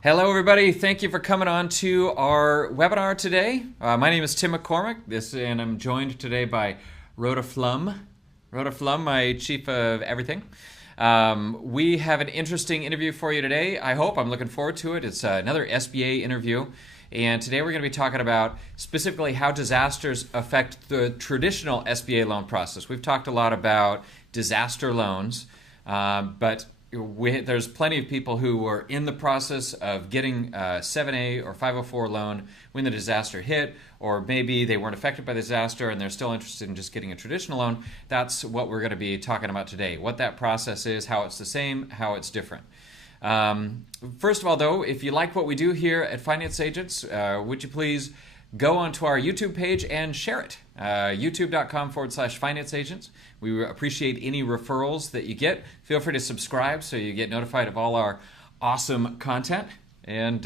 Hello, everybody. Thank you for coming on to our webinar today. My name is Tim McCormick, and I'm joined today by Rhoda Flum. Rhoda Flum, my chief of everything. We have an interesting interview for you today. I hope. I'm looking forward to it. It's another SBA interview. And today we're going to be talking about specifically how disasters affect the traditional SBA loan process. We've talked a lot about disaster loans, but there's plenty of people who were in the process of getting a 7A or 504 loan when the disaster hit, or maybe they weren't affected by the disaster and they're still interested in just getting a traditional loan. That's what we're going to be talking about today, what that process is, how it's the same, how it's different. First of all, though, if you like what we do here at Finance Agents, would you please go onto our YouTube page and share it. youtube.com/Finance Agents. We appreciate any referrals that you get. Feel free to subscribe so you get notified of all our awesome content. And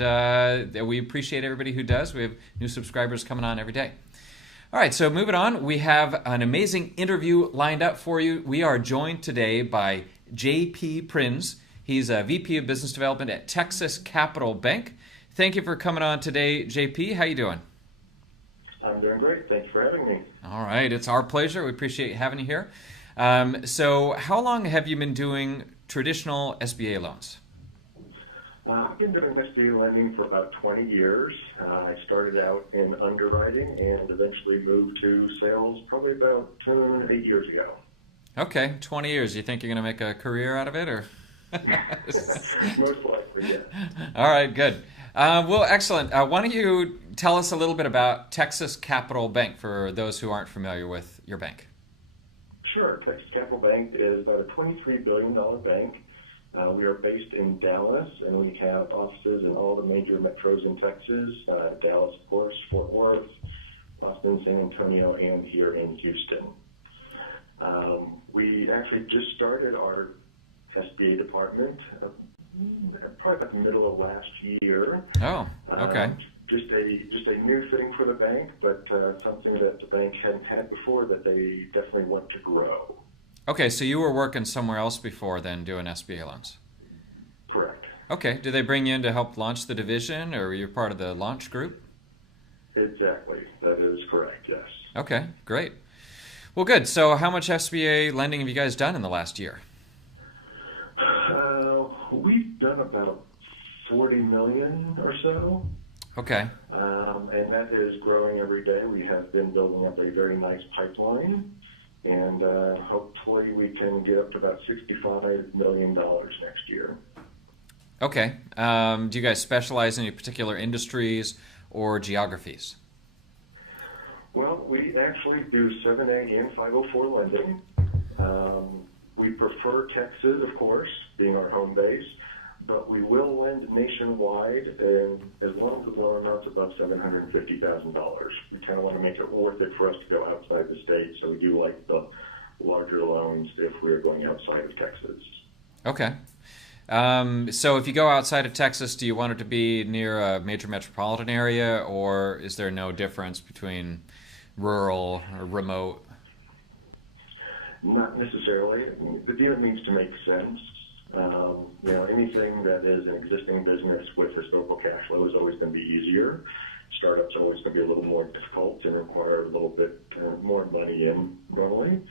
we appreciate everybody who does. We have new subscribers coming on every day. All right, so moving on, we have an amazing interview lined up for you. We are joined today by J.P. Prins. He's a VP of Business Development at Texas Capital Bank. Thank you for coming on today, JP. How you doing? I'm doing great. Thanks for having me. All right. It's our pleasure. We appreciate having you here. So how long have you been doing traditional SBA loans? I've been doing SBA lending for about 20 years. I started out in underwriting and eventually moved to sales probably about 8 years ago. Okay, 20 years. You think you're going to make a career out of it, or? Most likely, yes. All right, good. Well, excellent. Why don't you tell us a little bit about Texas Capital Bank for those who aren't familiar with your bank? Sure. Texas Capital Bank is about a $23 billion bank. We are based in Dallas, and we have offices in all the major metros in Texas, Dallas, of course, Fort Worth, Austin, San Antonio, and here in Houston. We actually just started our SBA department probably about the middle of last year. Oh, okay. Just a new thing for the bank, but something that the bank hadn't had before that they definitely want to grow. Okay, so you were working somewhere else before then doing SBA loans? Correct. Okay. Did they bring you in to help launch the division, or were you part of the launch group? Exactly. That is correct, yes. Okay, great. Well, good. So how much SBA lending have you guys done in the last year? We've done about 40 million or so. Okay. And that is growing every day. We have been building up a very nice pipeline, and hopefully we can get up to about $65 million next year. Okay. Do you guys specialize in any particular industries or geographies? Well, we actually do 7A and 504 lending. We prefer Texas, of course, being our home base, but we will lend nationwide, and as long as the loan amount's above $750,000. We kind of want to make it worth it for us to go outside the state, so we do like the larger loans if we're going outside of Texas. Okay. So if you go outside of Texas, do you want it to be near a major metropolitan area, or is there no difference between rural or remote? Not necessarily. The deal needs to make sense. Anything that is an existing business with historical cash flow is always going to be easier. Startups are always going to be a little more difficult and require a little bit more money in normally.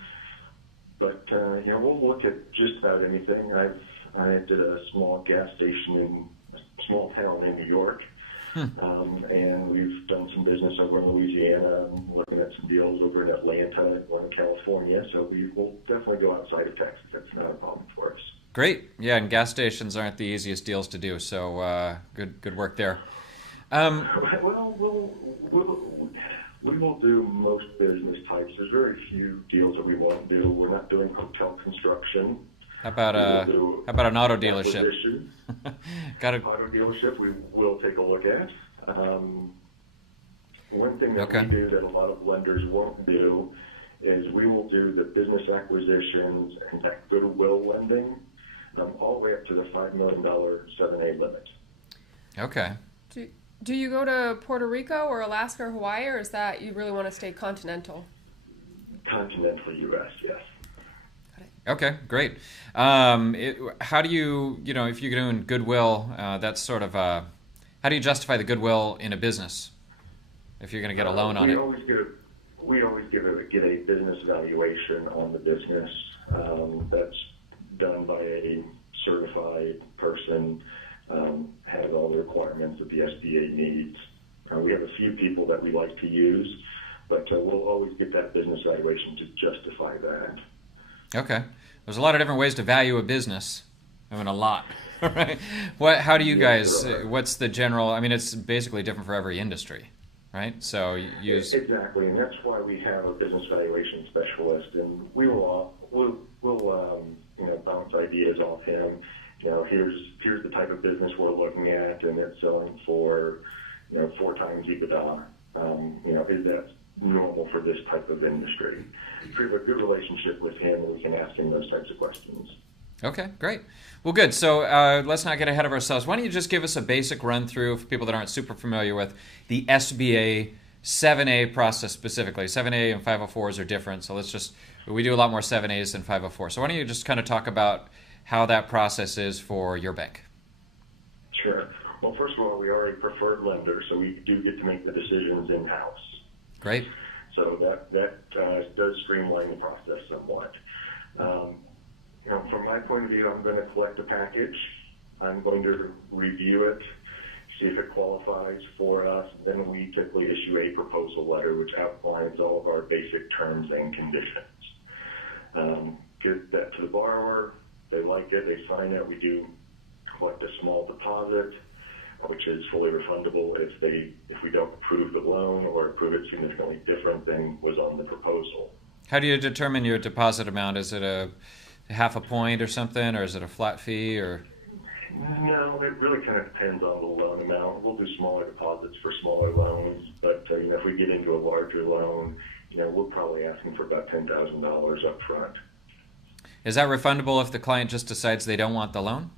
But we'll look at just about anything. I did a small gas station in a small town in New York. And we've done some business over in Louisiana. I'm looking at some deals over in Atlanta, one in California. So we will definitely go outside of Texas. That's not a problem for us. Great. Yeah, and gas stations aren't the easiest deals to do, so good work there. Well, we will do most business types. There's very few deals that we won't do. We're not doing hotel construction. How about an auto dealership? Auto dealership we will take a look at. One thing that we do that a lot of lenders won't do is we will do the business acquisitions and that goodwill lending all the way up to the $5 million 7A limit. Okay. Do you go to Puerto Rico or Alaska or Hawaii, or is that you really want to stay continental? Continental U.S., yes. Okay, great. How do you, if you're doing goodwill, that's sort of, how do you justify the goodwill in a business if you're going to get a loan on We it? always get a business valuation on the business. That's done by a certified person, has all the requirements that the SBA needs. We have a few people that we like to use, but we'll always get that business valuation to justify that. Okay. There's a lot of different ways to value a business. I mean, a lot, right? How do you Yes, guys, there are. what's the general, I mean, it's basically different for every industry, right? So you use, Exactly, and that's why we have a business valuation specialist, and we'll bounce ideas off him. Here's the type of business we're looking at, and it's selling for 4 times EBITDA. Is that normal for this type of industry? If we have a good relationship with him, we can ask him those types of questions. okay, great. Well, good. So let's not get ahead of ourselves. Why don't you just give us a basic run through for people that aren't super familiar with the SBA 7A process specifically. 7A and 504s are different, so we do a lot more 7As than 504. So why don't you just kind of talk about how that process is for your bank? Sure. Well, first of all, we are a preferred lender, so we do get to make the decisions in-house. Great. So that does streamline the process somewhat. From my point of view, I'm going to collect a package. I'm going to review it, see if it qualifies for us. Then we typically issue a proposal letter, which outlines all of our basic terms and conditions. Get that to the borrower. They like it. They sign it. We do collect a small deposit, which is fully refundable if we don't approve the loan or approve it significantly different than was on the proposal. How do you determine your deposit amount? Is it a half a point or something, or is it a flat fee, or? No, it really kind of depends on the loan amount. We'll do smaller deposits for smaller loans, but if we get into a larger loan, we're probably asking for about $10,000 up front. Is that refundable if the client just decides they don't want the loan?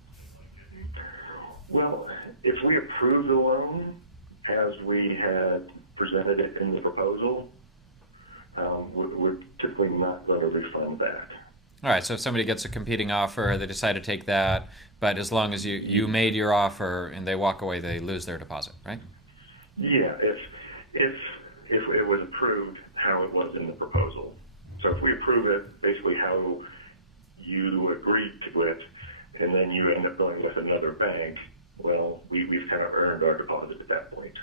Well, if we approve the loan as we had presented it in the proposal, we're typically not going to refund that. All right, so if somebody gets a competing offer, they decide to take that, but as long as you made your offer and they walk away, they lose their deposit, right? Yeah, if it was approved how it was in the proposal. So if we approve it, basically how you agreed to it, and then you end up going with another bank, well, we've kind of earned our deposit at that point.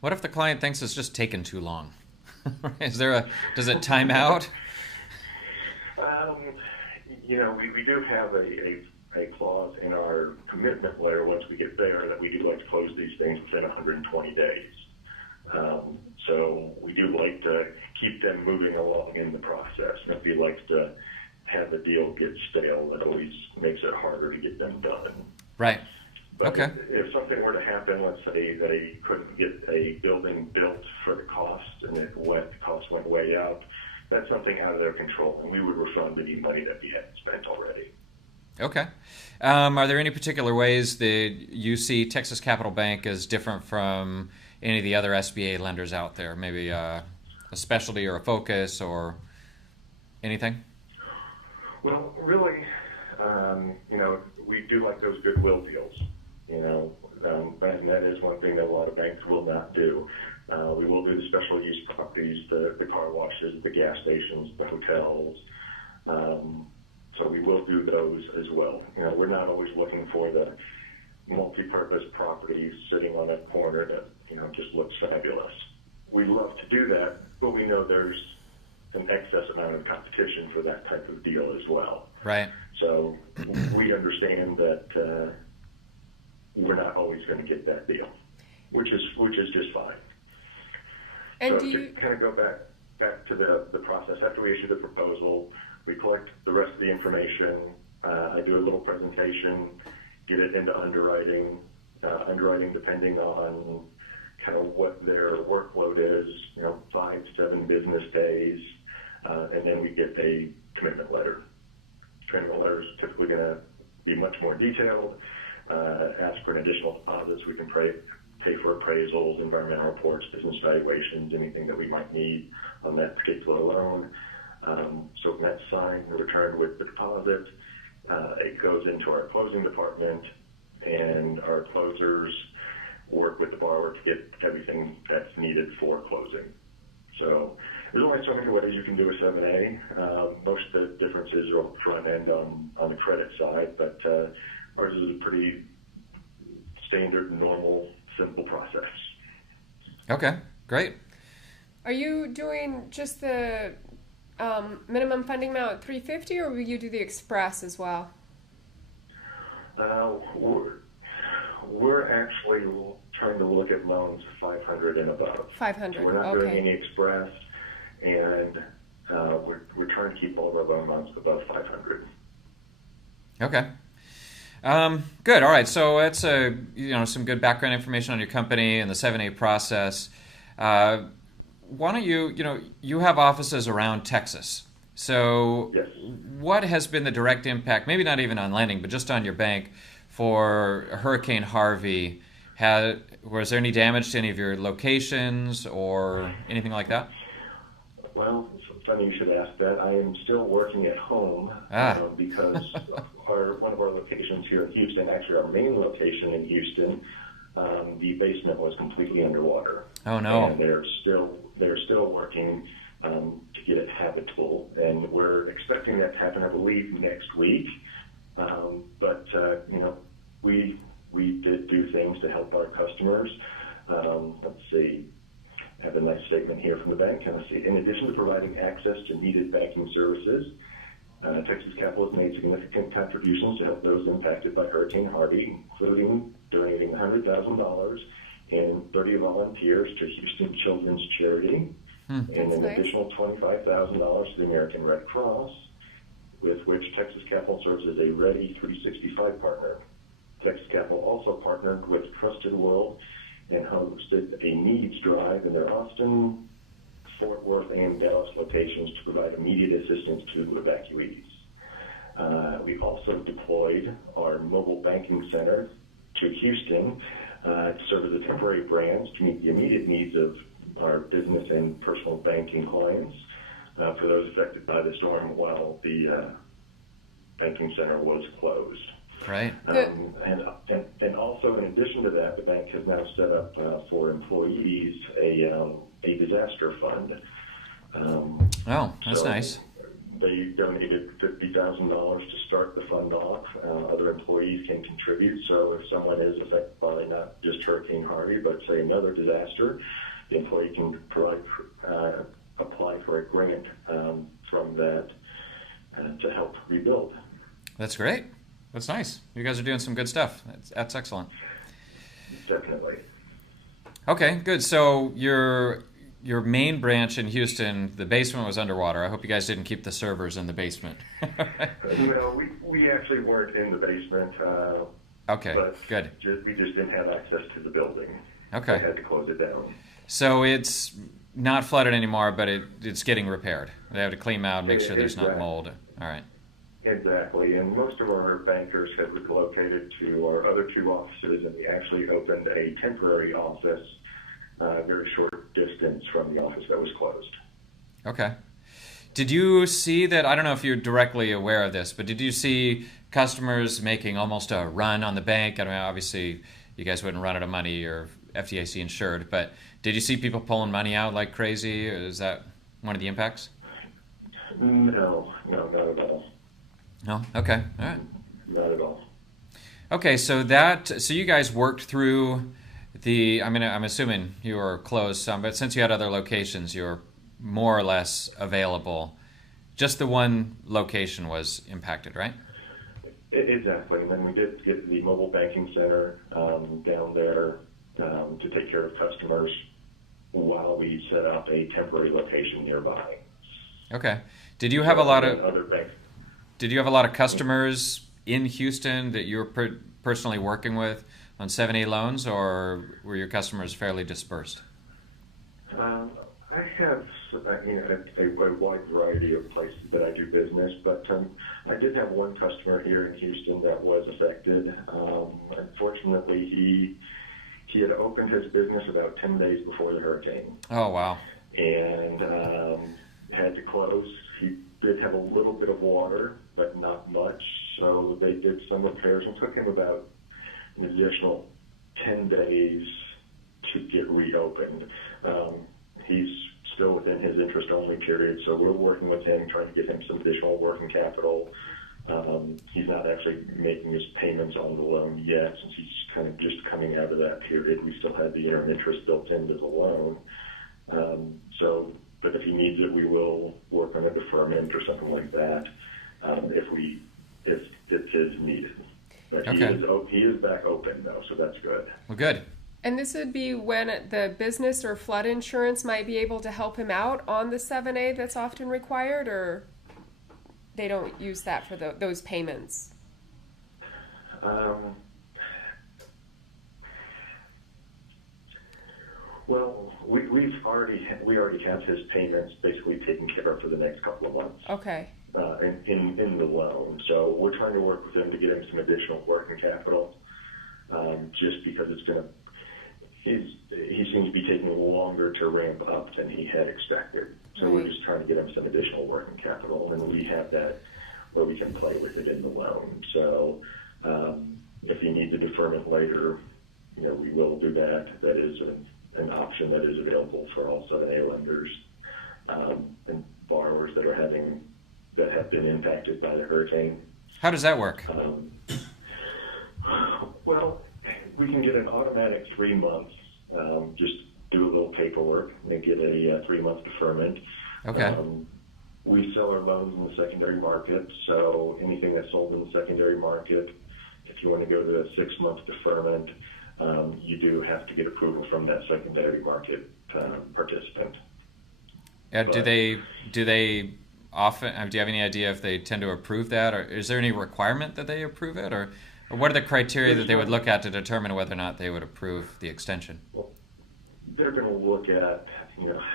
What if the client thinks it's just taken too long? Does it time out? We do have a clause in our commitment letter once we get there that we do like to close these things within 120 days. So we do like to keep them moving along in the process. Nobody likes to have the deal get stale. It always makes it harder to get them done. Right. But Okay. if something were to happen, let's say they couldn't get a building built for the cost and the cost went way out, that's something out of their control, and we would refund any money that we hadn't spent already. Okay. Are there any particular ways that you see Texas Capital Bank as different from any of the other SBA lenders out there? Maybe a specialty or a focus or anything? Well, really, we do like those goodwill deals, and that is one thing that a lot of banks will not do. We will do the special use properties, the car washes, the gas stations, the hotels. So we will do those as well. We're not always looking for the multi-purpose properties sitting on a corner that, just looks fabulous. We love to do that, but we know there's an excess amount of competition for that type of deal as well. Right. So we understand that we're not always going to get that deal, which is just fine. And so to kind of go back to the process, after we issue the proposal, we collect the rest of the information. I do a little presentation, get it into underwriting. Underwriting, depending on kind of what their workload is, 5 to 7 business days, and then we get a commitment letter. Commitment letter is typically going to be much more detailed. Ask for an additional deposit so we can pay for appraisals, environmental reports, business valuations, anything that we might need on that particular loan. So when that's signed and returned with the deposit, it goes into our closing department, and our closers work with the borrower to get everything that's needed for closing. So there's only so many ways you can do a 7A. Most of the differences are on the front end on the credit side, but ours is a pretty standard, normal, simple process. Okay, great. Are you doing just the minimum funding amount at $350, or will you do the express as well? We're actually trying to look at loans 500 and above. 500. So we're not okay. doing any express, and we're trying to keep all of our loan amounts above 500. Okay. Good. All right. So that's some good background information on your company and the 7A process. Why don't you have offices around Texas. So Yes. what has been the direct impact, maybe not even on lending, but just on your bank for Hurricane Harvey? Was there any damage to any of your locations or anything like that? Well, it's funny you should ask that. I am still working at home because one of our locations here in Houston, actually our main location in Houston, the basement was completely underwater. Oh no! And they're still working to get it habitable, and we're expecting that to happen, I believe, next week. But we did do things to help our customers. Let's see. I have a nice statement here from the bank. Let's see. In addition to providing access to needed banking services, Texas Capital has made significant contributions to help those impacted by Hurricane Harvey, including donating $100,000 and 30 volunteers to Houston Children's Charity, and an additional $25,000 to the American Red Cross, with which Texas Capital serves as a Ready 365 partner. Texas Capital also partnered with Trusted World and hosted a needs drive in their Austin, Fort Worth, and Dallas locations to provide immediate assistance to evacuees. We also deployed our mobile banking center to Houston to serve as a temporary branch to meet the immediate needs of our business and personal banking clients for those affected by the storm while the banking center was closed. Right. And also, in addition to that, the bank has now set up for employees a disaster fund. That's nice. They donated $50,000 to start the fund off. Other employees can contribute. So if someone is affected by not just Hurricane Harvey, but say another disaster, the employee can apply for a grant from that to help rebuild. That's great. That's nice. You guys are doing some good stuff. That's excellent. Definitely. Okay, good. So your main branch in Houston, the basement was underwater. I hope you guys didn't keep the servers in the basement. No, we actually weren't in the basement. Okay, but good. We just didn't have access to the building. Okay. We had to close it down. So it's not flooded anymore, but it's getting repaired. They have to clean out and make sure there's not mold. All right. Exactly, and most of our bankers have relocated to our other two offices, and we actually opened a temporary office a very short distance from the office that was closed. Okay. Did you see that, I don't know if you're directly aware of this, but did you see customers making almost a run on the bank? I mean, obviously, you guys wouldn't run out of money or FDIC insured, but did you see people pulling money out like crazy? Is that one of the impacts? No, not at all. No? Okay. All right. Not at all. Okay, so you guys worked through I'm assuming you were closed some, but since you had other locations, you were more or less available. Just the one location was impacted, right? Exactly. And then we did get the mobile banking center down there to take care of customers while we set up a temporary location nearby. Okay. Did you have a lot of other banks? Did you have a lot of customers in Houston that you were personally working with on 7A loans, or were your customers fairly dispersed? I have a wide variety of places that I do business, but I did have one customer here in Houston that was affected. Unfortunately, he had opened his business about 10 days before the hurricane. Oh, wow. And had to close he did have a little bit of water, but not much. So they did some repairs and took him about an additional 10 days to get reopened. He's still within his interest-only period, so we're working with him, trying to get him some additional working capital. He's not actually making his payments on the loan yet, since he's kind of just coming out of that period. We still have the earned interest built into the loan. But if he needs it, we will work on a deferment or something like that, if it is needed. But Okay. he is back open though, so that's good. Well, good. And this would be when the business or flood insurance might be able to help him out on the 7A that's often required, or they don't use that for those payments? Well, we already have his payments basically taken care of for the next couple of months. Okay. In the loan, so we're trying to work with him to get him some additional working capital. Just because he seems to be taking longer to ramp up than he had expected. So we're just trying to get him some additional working capital, and we have that where we can play with it in the loan. So if he needs a deferment later, we will do that. That is an option that is available for all 7A lenders and borrowers that have been impacted by the hurricane. How does that work? Well, we can get an automatic 3 months, just do a little paperwork and get a 3-month deferment. Okay. We sell our loans in the secondary market, so anything that's sold in the secondary market, if you want to go to a 6-month deferment, you do have to get approval from that secondary market participant. Do they often? Do you have any idea if they tend to approve that, or is there any requirement that they approve it, or what are the criteria that they would look at to determine whether or not they would approve the extension? Well, they're going to look at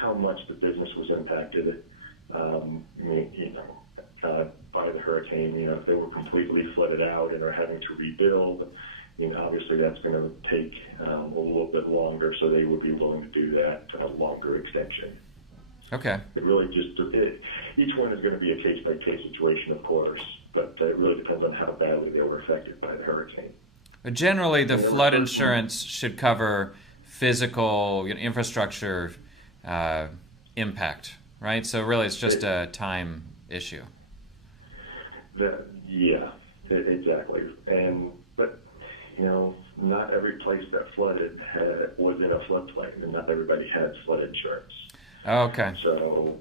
how much the business was impacted, by the hurricane. If they were completely flooded out and are having to rebuild, obviously that's going to take a little bit longer. So they would be willing to do that longer extension. Okay. It really each one is going to be a case-by-case situation, of course, but it really depends on how badly they were affected by the hurricane. But generally, the flood insurance should cover physical infrastructure impact, right? So really, it's just a time issue. Exactly. But not every place that flooded was in a floodplain, and not everybody had flood insurance. Okay. So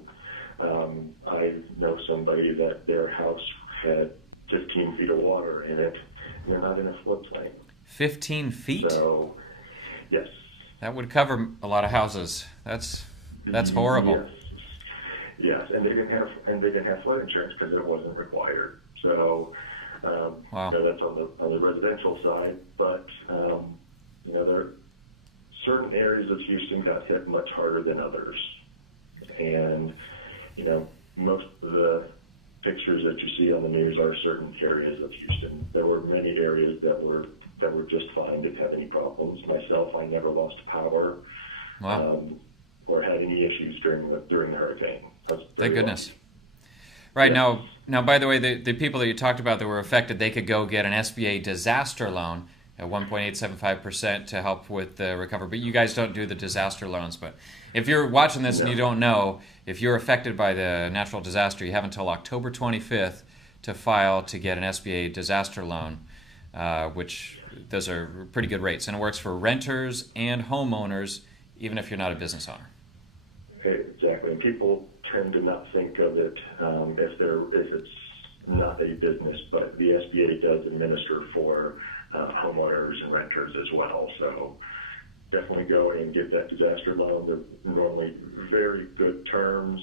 I know somebody that their house had 15 feet of water in it, and they're not in a floodplain. 15 feet? So, yes. That would cover a lot of houses. That's horrible. Yes, and they didn't have flood insurance because it wasn't required. So, wow. That's on the residential side, but there are certain areas of Houston got hit much harder than others. And, most of the pictures that you see on the news are certain areas of Houston. There were many areas that were just fine, didn't have any problems. Myself, I never lost power. Wow. Or had any issues during the hurricane. Thank goodness. Lucky. Right. Yes. Now, by the way, the people that you talked about that were affected, they could go get an SBA disaster loan at 1.875% to help with the recovery. But you guys don't do the disaster loans. But if you're watching this and you don't know, if you're affected by the natural disaster, you have until October 25th to file to get an SBA disaster loan, which those are pretty good rates. And it works for renters and homeowners, even if you're not a business owner. Exactly. And people tend to not think of it if it's not a business, but the SBA does administer for homeowners and renters as well. So definitely go and get that disaster loan. They're normally very good terms,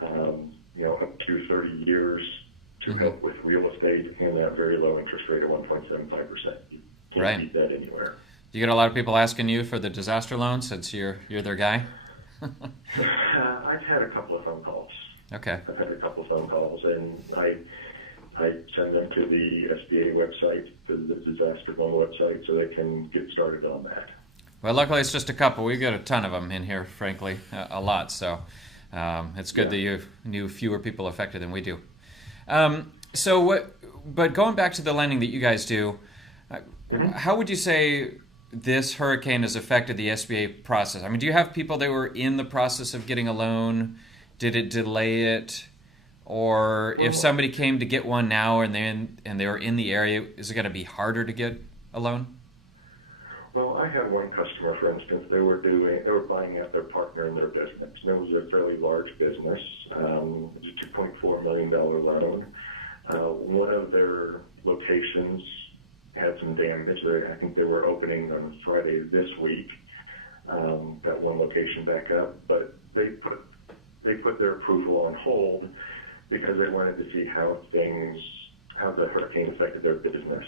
up to 30 years to help with real estate, and that very low interest rate of 1.75%. You can't beat that anywhere. You get a lot of people asking you for the disaster loan since you're their guy? I've had a couple of phone calls. Okay. I've had a couple of phone calls, and I send them to the SBA website, to the disaster loan website, so they can get started on that. Well, luckily it's just a couple. We've got a ton of them in here, frankly, a lot. So It's good that you knew fewer people affected than we do. But going back to the lending that you guys do, how would you say this hurricane has affected the SBA process? I mean, do you have people that were in the process of getting a loan? Did it delay it? Or if somebody came to get one now and they were in the area, is it going to be harder to get a loan? Well, I had one customer, for instance, they were buying out their partner in their business. And it was a fairly large business. It was a $2.4 million loan. One of their locations had some damage. I think they were opening on Friday this week. Got one location back up, but they put their approval on hold because they wanted to see how the hurricane affected their business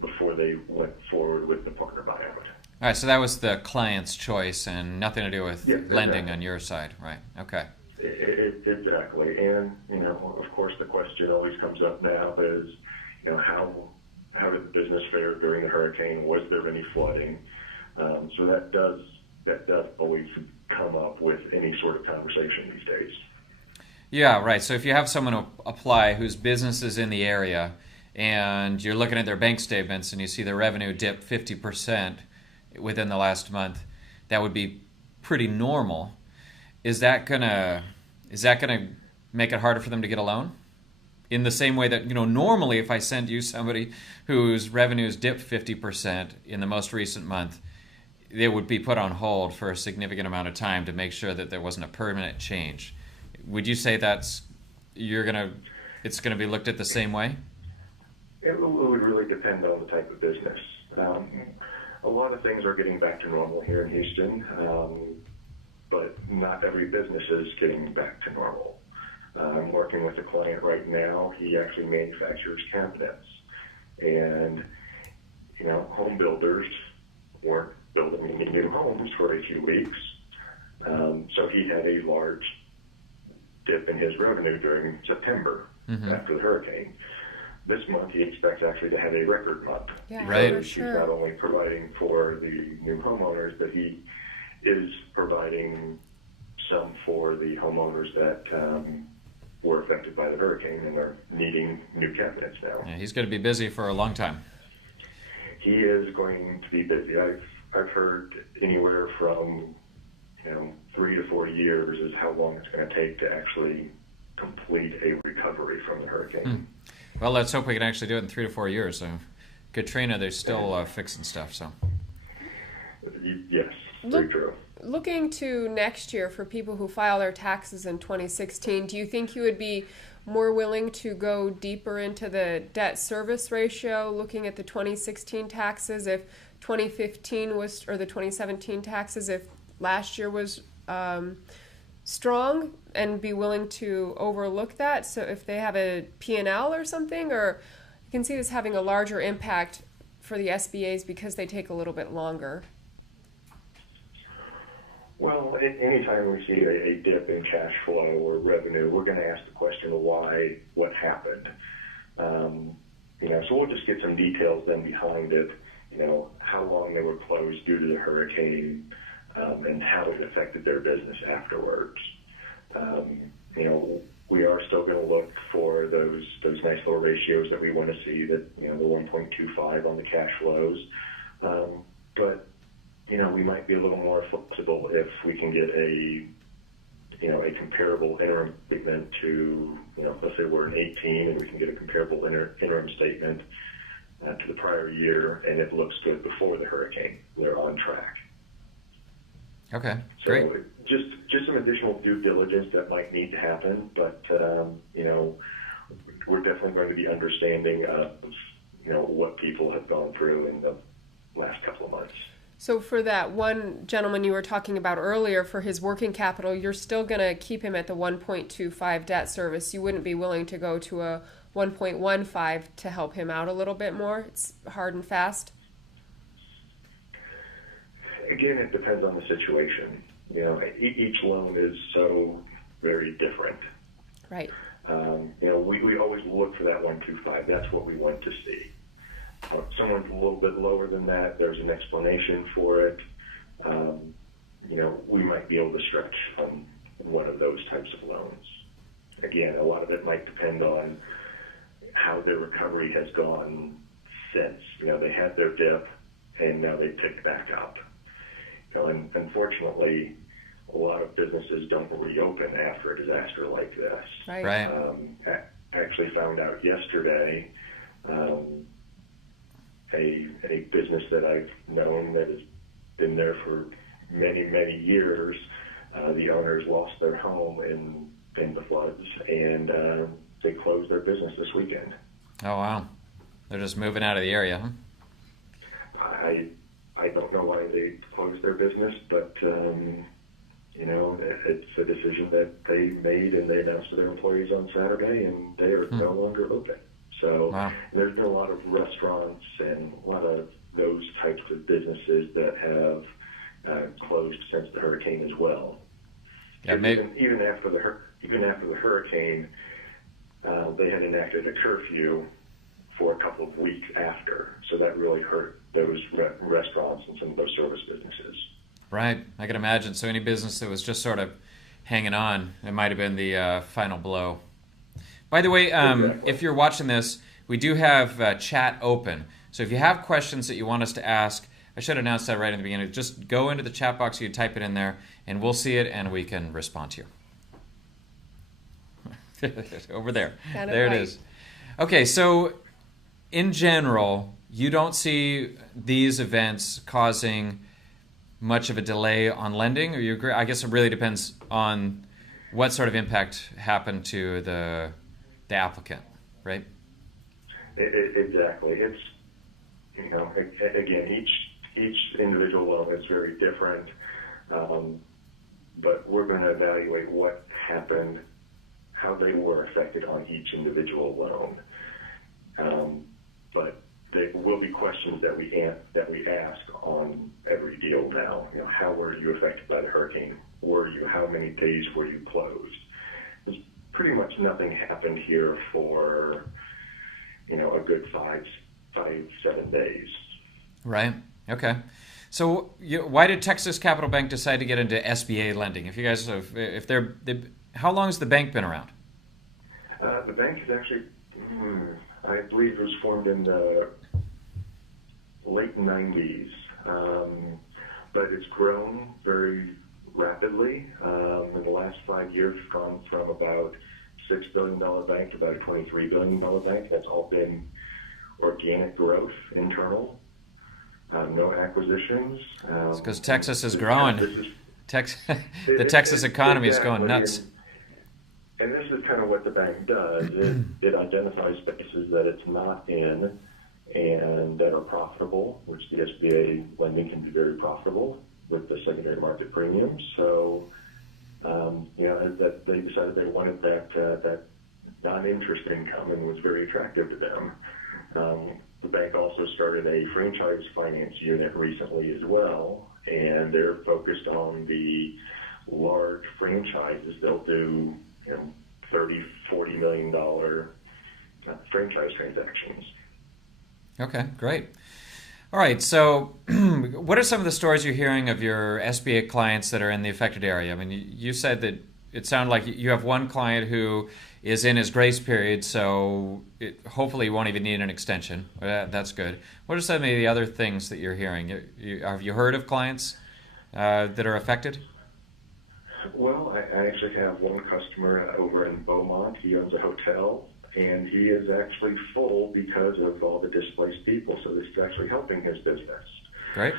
before they went forward with the partner buyout. All right, so that was the client's choice and nothing to do with lending on your side, right? Okay. Exactly, and of course, the question always comes up now is, how did the business fare during the hurricane? Was there any flooding? So that does always come up with any sort of conversation these days. Yeah, right. So if you have someone apply whose business is in the area, and you're looking at their bank statements and you see their revenue dip 50% within the last month, that would be pretty normal. Is that gonna make it harder for them to get a loan? In the same way that, normally if I send you somebody whose revenues dipped 50% in the most recent month, they would be put on hold for a significant amount of time to make sure that there wasn't a permanent change. Would you say it's gonna be looked at the same way? It would really depend on the type of business. A lot of things are getting back to normal here in Houston, but not every business is getting back to normal. I'm working with a client right now. He actually manufactures cabinets, and home builders weren't building any new homes for a few weeks, so he had a large dip in his revenue during September after the hurricane. This month he expects actually to have a record month. Yeah, right. For sure. He's not only providing for the new homeowners, but he is providing some for the homeowners that were affected by the hurricane and are needing new cabinets now. Yeah, he's going to be busy for a long time. He is going to be busy. I've heard anywhere from 3 to 4 years is how long it's going to take to actually complete a recovery from the hurricane. Well, let's hope we can actually do it in 3 to 4 years. Katrina, they're still fixing stuff. So. Yes, very true. Looking to next year for people who file their taxes in 2016, do you think you would be more willing to go deeper into the debt service ratio, looking at the 2016 taxes if 2015 was, or the 2017 taxes if last year was strong, and be willing to overlook that? So if they have a P&L or something, or you can see this having a larger impact for the SBAs because they take a little bit longer. Well, anytime we see a dip in cash flow or revenue, we're going to ask the question of why, what happened. So we'll just get some details then behind it, how long they were closed due to the hurricane, and how it affected their business afterwards. We are still going to look for those nice little ratios that we want to see, that the 1.25 on the cash flows. But we might be a little more flexible if we can get a comparable interim statement to, let's say we're in 18 and we can get a comparable interim statement to the prior year, and it looks good before the hurricane. They're on track. Okay, So great. just some additional due diligence that might need to happen, but we're definitely going to be understanding of what people have gone through in the last couple of months. So for that one gentleman you were talking about earlier, for his working capital, you're still going to keep him at the 1.25 debt service. You wouldn't be willing to go to a 1.15 to help him out a little bit more? It's hard and fast? Again, it depends on the situation. Each loan is so very different. Right. We always look for that 1.25. That's what we want to see. If someone's a little bit lower than that, there's an explanation for it. we might be able to stretch on one of those types of loans. Again, a lot of it might depend on how their recovery has gone since. They had their dip and now they picked back up. And unfortunately, a lot of businesses don't reopen after a disaster like this. Right. I actually found out yesterday a business that I've known that has been there for many, many years. The owners lost their home in the floods, and they closed their business this weekend. Oh, wow. They're just moving out of the area, huh? I don't know why they closed their business, but it's a decision that they made, and they announced to their employees on Saturday, and they are no longer open. So wow. There's been a lot of restaurants and a lot of those types of businesses that have closed since the hurricane as well. Yeah, even after the hurricane, they had enacted a curfew for a couple of weeks after, so that really hurt those restaurants and some of those service businesses. Right, I can imagine. So any business that was just sort of hanging on, it might have been the final blow. By the way, Exactly. If you're watching this, we do have chat open. So if you have questions that you want us to ask, I should announce that right in the beginning. Just go into the chat box, you type it in there, and we'll see it, and we can respond to you. Over there. There it is. Okay, so in general, you don't see these events causing much of a delay on lending, or you agree? I guess it really depends on what sort of impact happened to the applicant, right? Exactly. It's again, each individual loan is very different, but we're going to evaluate what happened, how they were affected on each individual loan. But there will be questions that we ask on every deal now. How were you affected by the hurricane? How many days were you closed? There's pretty much nothing happened here for a good 7 days. Right. Okay. So why did Texas Capital Bank decide to get into SBA lending? If you guys have, how long has the bank been around? The bank is actually, I believe it was formed in the late 90s, but it's grown very rapidly. In the last 5 years, it's gone from about $6 billion bank to about a $23 billion bank. That's all been organic growth, internal, no acquisitions. It's because Texas is growing. The Texas economy is going nuts. And this is kind of what the bank does. It identifies spaces that it's not in and that are profitable, which the SBA lending can be very profitable with the secondary market premiums. So, that they decided they wanted that non-interest income and was very attractive to them. The bank also started a franchise finance unit recently as well, and they're focused on the large franchises. They'll do $30, $40 million franchise transactions. Okay, great. All right, so what are some of the stories you're hearing of your SBA clients that are in the affected area? I mean, you said that it sounded like you have one client who is in his grace period, so hopefully he won't even need an extension. That's good. What are some of the other things that you're hearing? Have you heard of clients that are affected? Well, I actually have one customer over in Beaumont. He owns a hotel, and he is actually full because of all the displaced people. So this is actually helping his business. Great.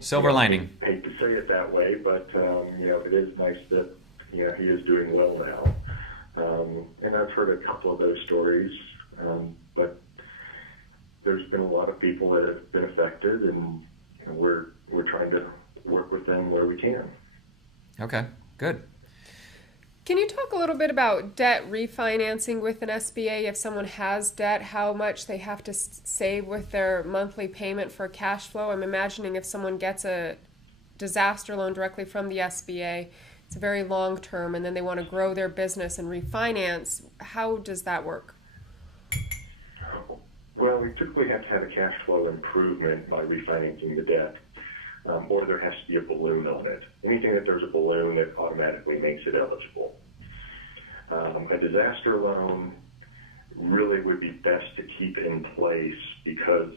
Silver lining. I hate to say it that way, but it is nice that he is doing well now. And I've heard a couple of those stories, but there's been a lot of people that have been affected, and we're trying to work with them where we can. Okay, good. Can you talk a little bit about debt refinancing with an SBA? If someone has debt, how much they have to save with their monthly payment for cash flow? I'm imagining if someone gets a disaster loan directly from the SBA, it's very long term, and then they want to grow their business and refinance. How does that work? Well, we typically have to have a cash flow improvement by refinancing the debt. or there has to be a balloon on it. Anything that there's a balloon, it automatically makes it eligible. A disaster loan really would be best to keep in place because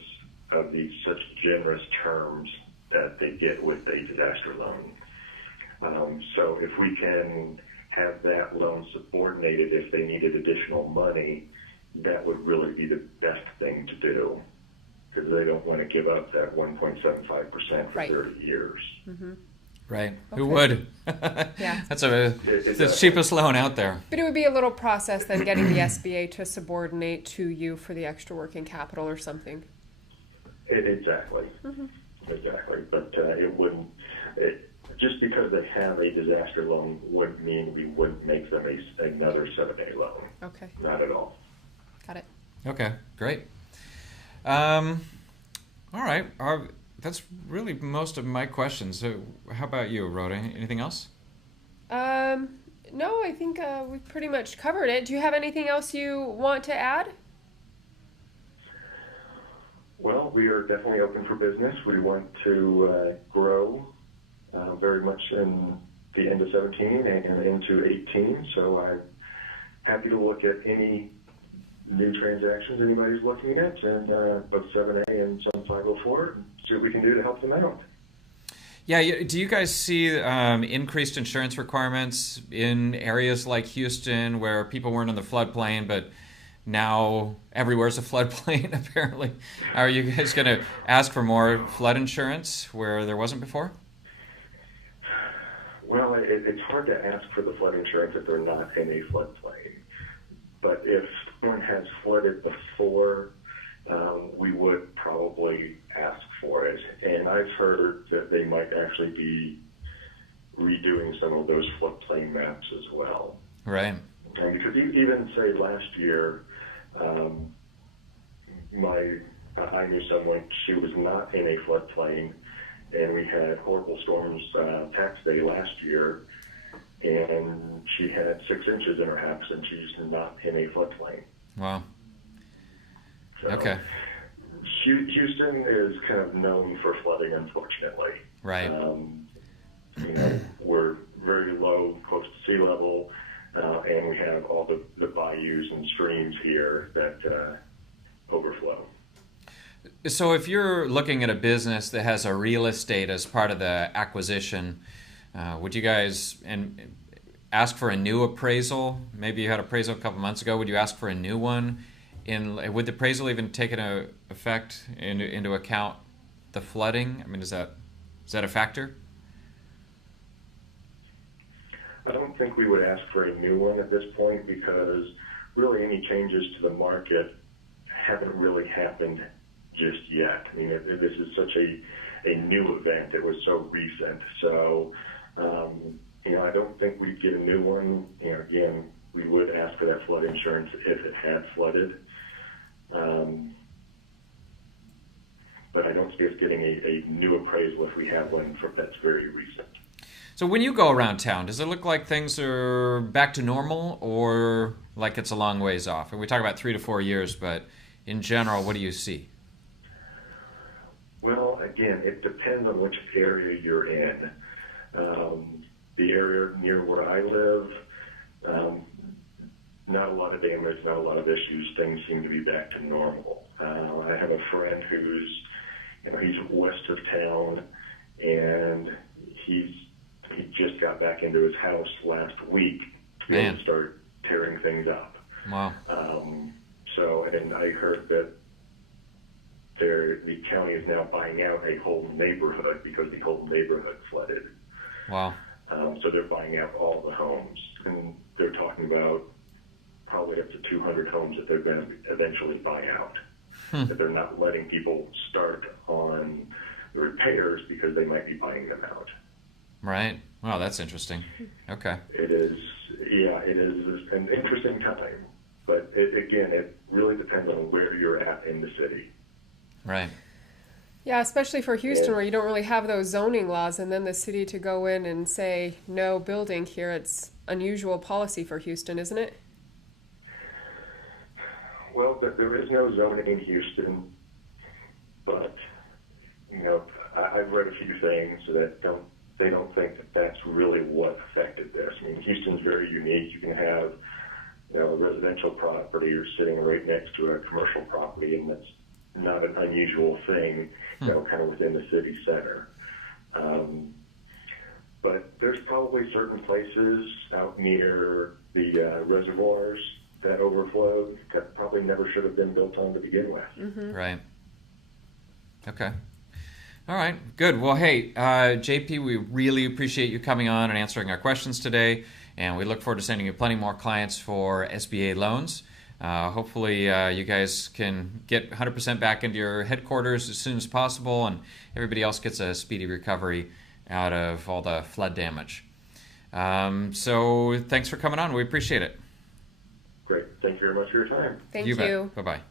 of the such generous terms that they get with a disaster loan. So if we can have that loan subordinated if they needed additional money, that would really be the best thing to do because they don't want to give up that 1.75% for Right. 30 years. Mm-hmm. Right. Okay. Who would? Yeah. That's the cheapest loan out there. But it would be a little process then getting the SBA to subordinate to you for the extra working capital or something. Exactly. Mm-hmm. Exactly. But it wouldn't, just because they have a disaster loan wouldn't mean we wouldn't make them another 7A loan. Okay. Not at all. Got it. Okay, great. All right. That's really most of my questions. So how about you, Rhoda? Anything else? No, I think we've pretty much covered it. Do you have anything else you want to add? Well, we are definitely open for business. We want to grow very much in the end of 17 and into 18. So I'm happy to look at any new transactions anybody's looking at, and both 7A and some 504, and see what we can do to help them out. Yeah, do you guys see increased insurance requirements in areas like Houston where people weren't in the floodplain, but now everywhere's a floodplain, apparently? Are you guys going to ask for more flood insurance where there wasn't before? Well, it's hard to ask for the flood insurance if they're not in a floodplain. But if someone has flooded before, we would probably ask for it. And I've heard that they might actually be redoing some of those floodplain maps as well. Right. And because even say last year, I knew someone, she was not in a floodplain, and we had horrible storms tax day last year, and she had 6 inches in her house, and she's not in a floodplain. Wow. So, Okay. Houston is kind of known for flooding, unfortunately. Right. We're very low, close to sea level, and we have all the bayous and streams here that overflow. So if you're looking at a business that has a real estate as part of the acquisition, would you guys ask for a new appraisal? Maybe you had appraisal a couple months ago. Would you ask for a new one? Would the appraisal even take into effect into account the flooding? I mean, is that a factor? I don't think we would ask for a new one at this point because really any changes to the market haven't really happened just yet. I mean, this is such a new event. It was so recent. So, I don't think we'd get a new one. Again, we would ask for that flood insurance if it had flooded. But I don't see us getting a new appraisal if we have one that's very recent. So when you go around town, does it look like things are back to normal or like it's a long ways off? And we talk about 3 to 4 years, but in general, what do you see? Well, again, it depends on which area you're in. The area near where I live, not a lot of damage, not a lot of issues. Things seem to be back to normal. I have a friend who's, he's west of town, and he just got back into his house last week and started tearing things up. Wow. And I heard that the county is now buying out a whole neighborhood because the whole neighborhood flooded. Wow. So they're buying out all the homes, and they're talking about probably up to 200 homes that they're going to eventually buy out. That they're not letting people start on the repairs because they might be buying them out. Right. Wow, that's interesting. Okay. It is an interesting time, but it really depends on where you're at in the city. Right. Yeah, especially for Houston where you don't really have those zoning laws, and then the city to go in and say no building here. It's unusual policy for Houston, isn't it? Well, there is no zoning in Houston, but I've read a few things that they don't think that that's really what affected this. I mean, Houston's very unique. You can have, a residential property or sitting right next to a commercial property, and that's not an unusual thing, kind of within the city center. But there's probably certain places out near the reservoirs that overflowed that probably never should have been built on to begin with. Mm-hmm. Right. Okay. All right. Good. Well, hey, JP, we really appreciate you coming on and answering our questions today, and we look forward to sending you plenty more clients for SBA loans. Hopefully, you guys can get 100% back into your headquarters as soon as possible, and everybody else gets a speedy recovery out of all the flood damage. So thanks for coming on. We appreciate it. Great. Thank you very much for your time. Thank you. Bye-bye.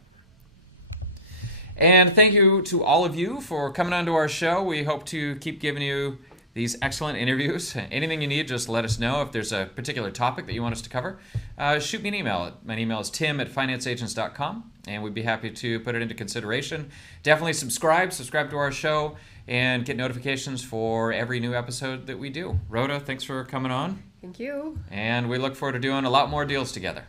And thank you to all of you for coming on to our show. We hope to keep giving you these excellent interviews. Anything you need, just let us know. If there's a particular topic that you want us to cover, shoot me an email. My email is tim@financeagents.com, and we'd be happy to put it into consideration. Definitely subscribe to our show, and get notifications for every new episode that we do. Rhoda, thanks for coming on. Thank you. And we look forward to doing a lot more deals together.